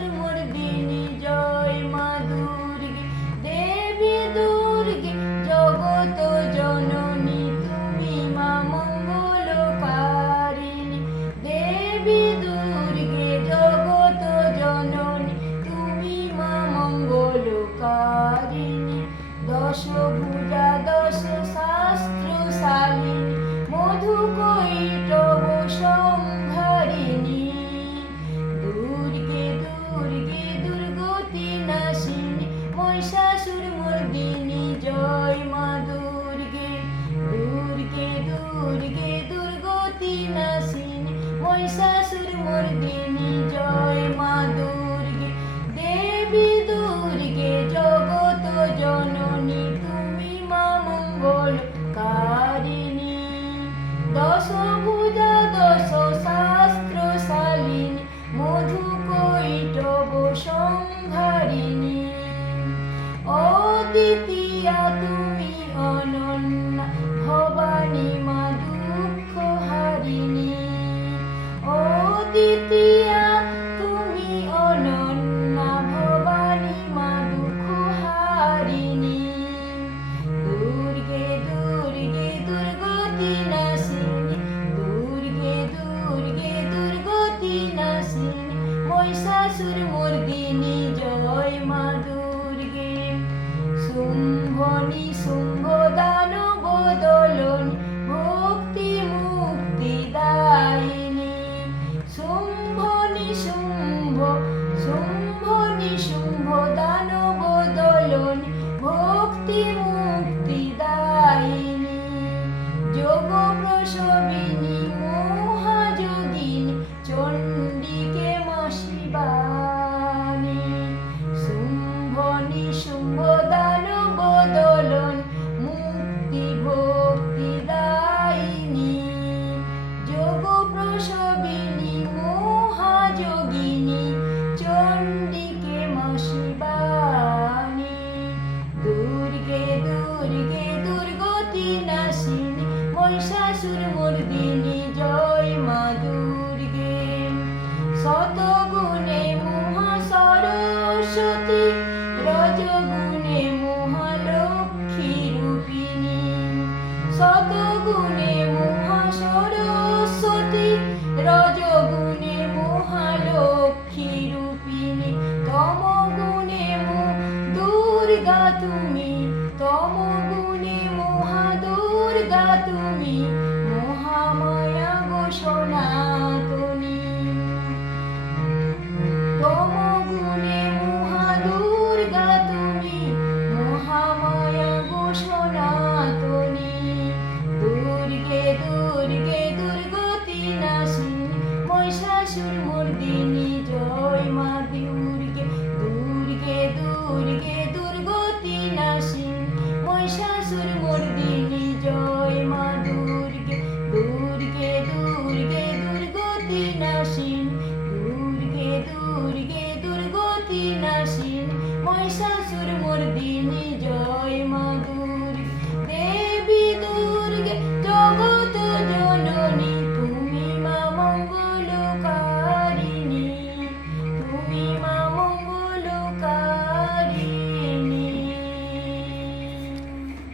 মহিষাসুরমর্দিনী জয় মা দুর্গে দেবী দুর্গে জগত জননী তুমি মা মঙ্গলকারিণী দেবী দুর্গে জগত জননী তুমি মা মঙ্গলকারিণী দশভুজা দশ শাস্ত্রশালিনী মধুকৈটব সংহারিণী দুর্গে দুর্গে দুর্গতি নাশিনী মহিষাসুরমর্দিনী জয় মা দুর্গে দুর্গে দুর্গে দুর্গতি নাশিনী মহিষাসুরমর্দিনী জয় মা দুর্গে দেবী দুর্গে জগত জননী তুমি মা মঙ্গলকারিণী দশভুজা দশ শাস্ত্রশালিনী মধুকৈটব সংহারিণী অদ্বিতীয়া তুমি অনন্যা ভবানী মা দুঃখ হারিণী অদ্বিতীয়া তুমি অনন্যা ভবানী মা দুঃখ হারিণী দুর্গে দুর্গে দুর্গতি নাশিনী দুর্গে দুর্গে দুর্গতি নাশিনী মহিষাসুরমর্দিনী জয় মা দুর্গে শুম্ভনি শুম্ভ দানব দলনী ভক্তি মুক্তি দায়িনী শুম্ভনি শুম্ভ শুম্ভনি শুম্ভ দানব দলনী ভক্তি মুক্তি দায়িনী যোগ প্রসবিনী মহাযোগিনী চণ্ডিকে মা শিবানী শুম্ভনি শুম্ভ দানব দলনী মুক্তি ভক্তি দায়িনী যোগ প্রসবিনী মহাযোগিনী চণ্ডিকে মা শিবানী দুর্গে দুর্গে দুর্গতি নাশিনী মহিষাসুরমর্দিনী জয় মা দুর্গে শতগুণে মহা সরস্বতী রজগুণে মহালক্ষ্মী রূপিণী শতগুণে মহা সরস্বতী রজগুণে মহালক্ষ্মী রূপিণী তমগুণে দুর্গা তুমি তমগুণে